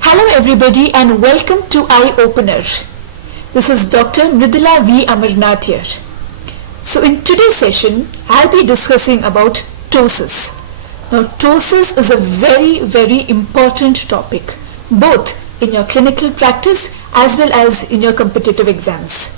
Hello everybody and welcome to Eye Opener. This is Dr. Mridula V. Amarnath here. So in today's session, I'll be discussing about ptosis. Now ptosis is a very important topic, both in your clinical practice as well as in your competitive exams.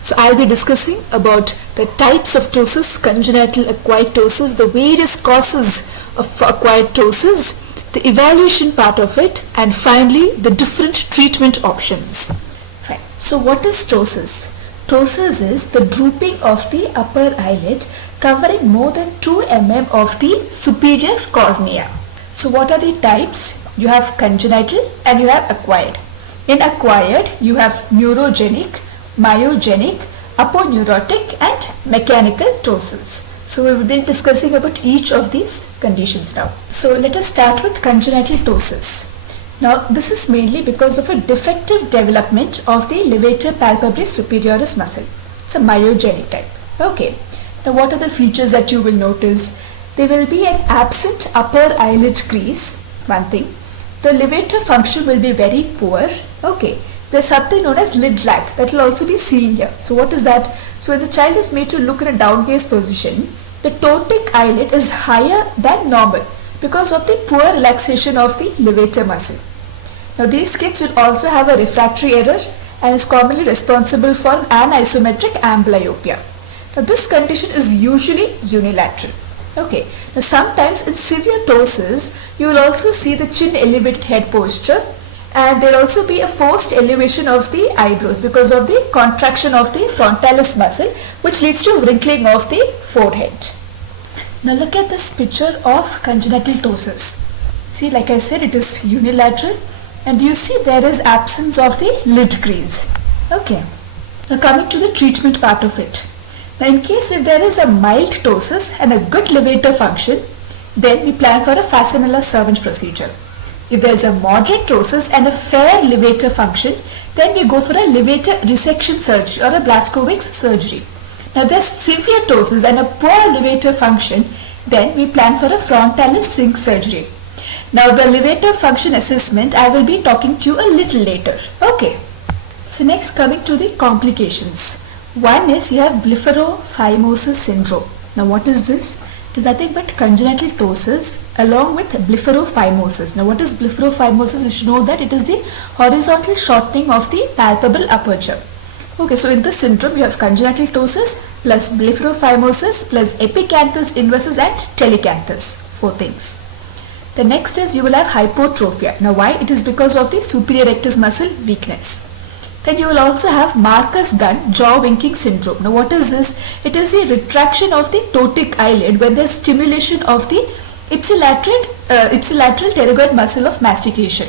So I'll be discussing about the types of ptosis, congenital acquired ptosis, the various causes of acquired ptosis, the evaluation part of it, and finally the different treatment options. Fine. So what is ptosis? Ptosis is the drooping of the upper eyelid covering more than 2 mm of the superior cornea. So what are the types? You have congenital and you have acquired. In acquired, you have neurogenic, myogenic, aponeurotic and mechanical ptosis. So we will be discussing about each of these conditions now. So let us start with congenital ptosis. Now this is mainly because of a defective development of the levator palpebrae superioris muscle. It's a myogenic type. Okay. Now what are the features that you will notice? There will be an absent upper eyelid crease, one thing. The levator function will be very poor. Okay. There's something known as lid lag that will also be seen here. So what is that? So when the child is made to look in a down gaze position, the ptotic eyelid is higher than normal because of the poor relaxation of the levator muscle. Now these kids will also have a refractory error and is commonly responsible for anisometric amblyopia. Now this condition is usually unilateral. Okay. Now sometimes in severe ptosis, you will also see the chin elevated head posture, and there will also be a forced elevation of the eyebrows because of the contraction of the frontalis muscle, which leads to wrinkling of the forehead. Now look at this picture of congenital ptosis. See, like I said, it is unilateral, and you see there is absence of the lid crease. Okay. Now coming to the treatment part of it. Now in case if there is a mild ptosis and a good levator function, then we plan for a Fasanella servant procedure. If there is a moderate ptosis and a fair levator function, then we go for a levator resection surgery or a Blaskowitz surgery. Now if there is severe ptosis and a poor levator function, then we plan for a frontalis sync surgery. Now the levator function assessment I will be talking to you a little later. Okay. So next, coming to the complications. One is you have blepharophimosis syndrome. Now what is this? It is nothing but congenital ptosis along with blepharophimosis. Now what is blepharophimosis? You should know that it is the horizontal shortening of the palpebral aperture. Okay, so in this syndrome you have congenital ptosis plus blepharophimosis plus epicanthus inversus and telecanthus. 4 things. The next is you will have hypotrophia. Now why? It is because of the superior rectus muscle weakness. Then you will also have Marcus-Gunn jaw winking syndrome. Now what is this? It is the retraction of the ptotic eyelid when there is stimulation of the ipsilateral pterygoid muscle of mastication.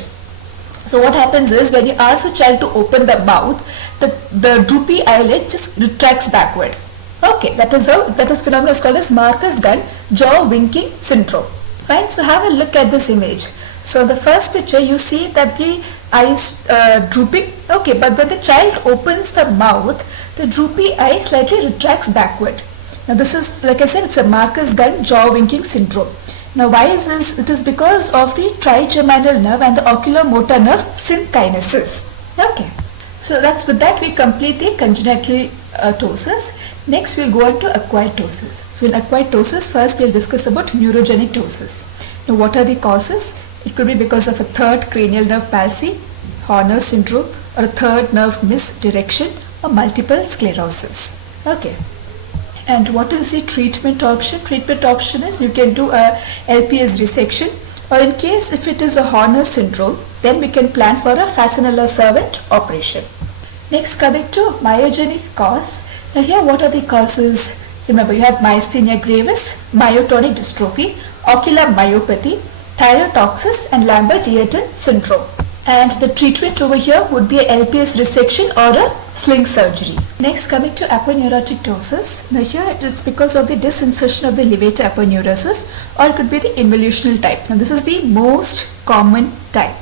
So what happens is when you ask the child to open the mouth, the droopy eyelid just retracts backward. Okay, that is phenomenon is called as Marcus-Gunn jaw winking syndrome. Fine, so have a look at this image. So the first picture you see that the eyes drooping. Okay, but when the child opens the mouth, the droopy eye slightly retracts backward. Now this is, like I said, it's a Marcus-Gunn jaw winking syndrome. Now why is this? It is because of the trigeminal nerve and the oculomotor nerve synkinesis. Okay, so with that we complete the congenital ptosis. Next we'll go on to acquired ptosis. So in acquired ptosis, first we'll discuss about neurogenic ptosis. Now what are the causes? It could be because of a third cranial nerve palsy, Horner syndrome, or a third nerve misdirection, or multiple sclerosis. Okay. And what is the treatment option? Treatment option is you can do a LPS resection, or in case if it is a Horner syndrome, then we can plan for a Fasanella servant operation. Next, coming to myogenic cause. Now here what are the causes? Remember, you have myasthenia gravis, myotonic dystrophy, ocular myopathy, thyrotoxis and Lambert-Eaton syndrome. And the treatment over here would be a LPS resection or a sling surgery. Next, coming to aponeurotic ptosis. Now here it is because of the disinsertion of the levator aponeurosis, or it could be the involutional type. Now this is the most common type.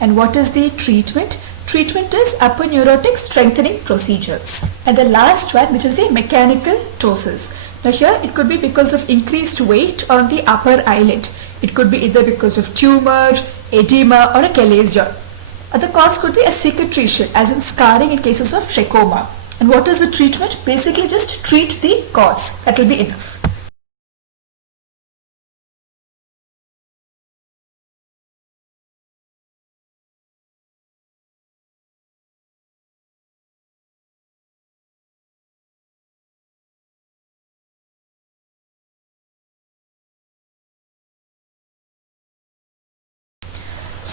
And what is the treatment? Treatment is aponeurotic strengthening procedures. And the last one, which is the mechanical ptosis. Now here it could be because of increased weight on the upper eyelid. It could be either because of tumor, edema, or a chalazion. Other cause could be a cicatricial, as in scarring in cases of trachoma. And what is the treatment? Basically just treat the cause. That will be enough.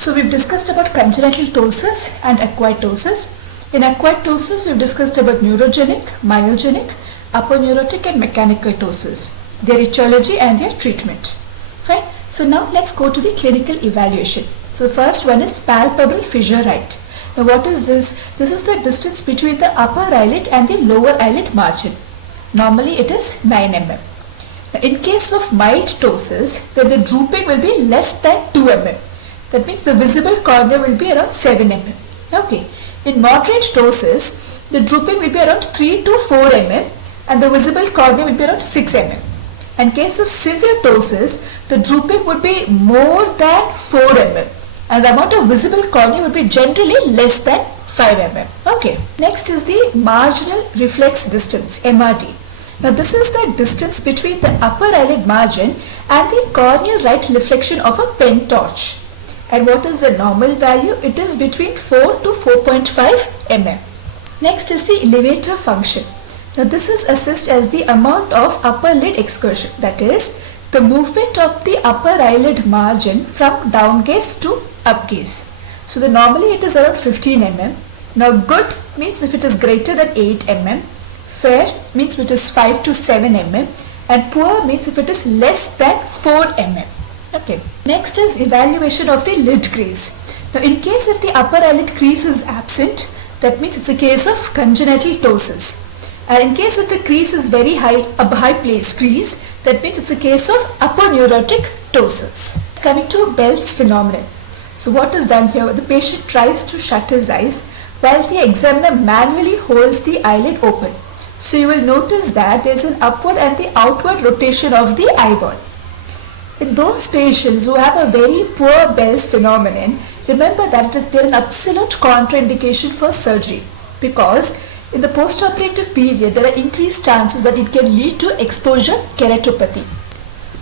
So we've discussed about congenital ptosis and acquired ptosis. In acquired ptosis, we've discussed about neurogenic, myogenic, aponeurotic and mechanical ptosis, their etiology and their treatment. Fine. So now let's go to the clinical evaluation. So the first one is palpebral fissure height. Now what is this? This is the distance between the upper eyelid and the lower eyelid margin. Normally it is 9 mm. Now in case of mild ptosis, then the drooping will be less than 2 mm. That means the visible cornea will be around 7 mm. Okay. In moderate ptosis, the drooping will be around 3 to 4 mm and the visible cornea will be around 6 mm. In case of severe ptosis, the drooping would be more than 4 mm and the amount of visible cornea would be generally less than 5 mm. Okay. Next is the marginal reflex distance, MRD. Now this is the distance between the upper eyelid margin and the corneal right reflection of a pen torch. And what is the normal value? It is between 4 to 4.5 mm. Next is the elevator function. Now this is assessed as the amount of upper lid excursion, that is the movement of the upper eyelid margin from down gaze to up gaze. So normally it is around 15 mm. Now good means if it is greater than 8 mm, fair means if it is 5 to 7 mm, and poor means if it is less than 4 mm. Okay. Next is evaluation of the lid crease. Now in case if the upper eyelid crease is absent, that means it's a case of congenital ptosis. And in case if the crease is very high, a high place crease, that means it's a case of aponeurotic ptosis. Coming to Bell's phenomenon. So what is done here? The patient tries to shut his eyes while the examiner manually holds the eyelid open. So you will notice that there is an upward and the outward rotation of the eyeball. In those patients who have a very poor Bell's phenomenon, remember that there is an absolute contraindication for surgery because in the postoperative period there are increased chances that it can lead to exposure keratopathy.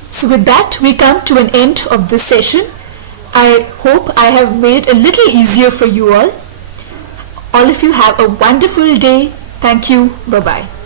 So with that we come to an end of this session. I hope I have made it a little easier for you all. All of you have a wonderful day. Thank you. Bye-bye.